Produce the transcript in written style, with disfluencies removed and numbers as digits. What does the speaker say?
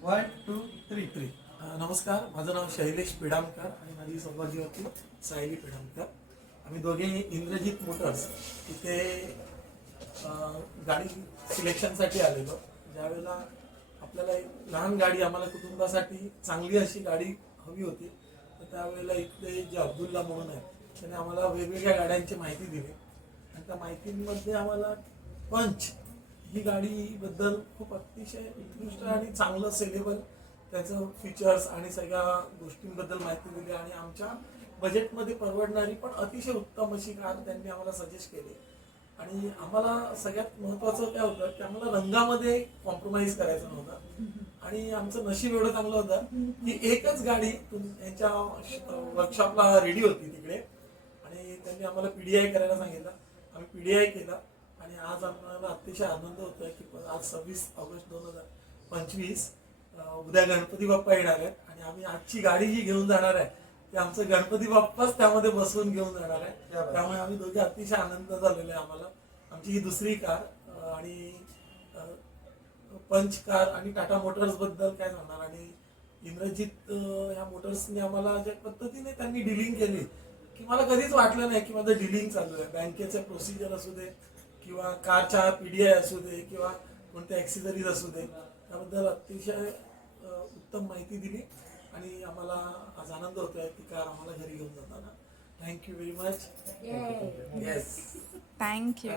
1 2 3 3. नमस्कार, माझं नाव शैलेश पिडामकर आणि माझी सौभाग्य होती सायली पिडामकर. आम्ही दोघे इंद्रजित मोटर्स इथे गाडी सिलेक्शनसाठी आलेलो. ज्यावेळेला आपल्याला एक लहान गाडी आम्हाला कुटुंबासाठी चांगली अशी गाडी हवी होती, तर त्यावेळेला इथले जे अब्दुल्ला म्हणून आहेत त्याने आम्हाला वेगवेगळ्या गाड्यांची माहिती दिली आणि त्या माहितीमध्ये आम्हाला पंच ही गाडीबद्दल खूप अतिशय उत्कृष्ट आणि चांगलं सेलेबल त्याचं फीचर्स आणि सगळ्या गोष्टींबद्दल माहिती दिली आणि आमच्या बजेटमध्ये परवडणारी पण अतिशय उत्तम अशी कार त्यांनी आम्हाला सजेस्ट केली. आणि आम्हाला सगळ्यात महत्त्वाचं काय होतं की आम्हाला रंगामध्ये कॉम्प्रोमाइज करायचं नव्हतं आणि आमचं नशीब एवढं चांगलं होतं की एकच गाडी यांच्या वर्कशॉपला रेडी होती तिकडे आणि त्यांनी आम्हाला PDI करायला सांगितलं. आम्ही PDI केला आणि आज आम्हाला अतिशय आनंद होतोय की आज 26 ऑगस्ट 2025 उद्या गणपती बाप्पा येणार आहेत आणि आम्ही आजची गाडी जी घेऊन जाणार आहे ते आमचं गणपती बाप्पाच त्यामध्ये बसवून घेऊन जाणार आहे. त्यामुळे आम्ही दोघे अतिशय आनंद झालेला आहे. आम्हाला आमची ही दुसरी कार आणि पंच कार आणि टाटा मोटर्स बद्दल काय सांगणार. आणि इंद्रजित ह्या मोटर्सने आम्हाला ज्या पद्धतीने त्यांनी डीलिंग केली की मला कधीच वाटलं नाही की माझं डीलिंग चालू आहे. बँकेचे प्रोसिजर असू दे किंवा कारच्या PDI असू दे किंवा कोणत्या ॲक्सेसरीज असू दे, त्याबद्दल अतिशय उत्तम माहिती दिली आणि आम्हाला आज आनंद होतोय ती कार आम्हाला घरी घेऊन जाताना. Thank you very much. Thank you.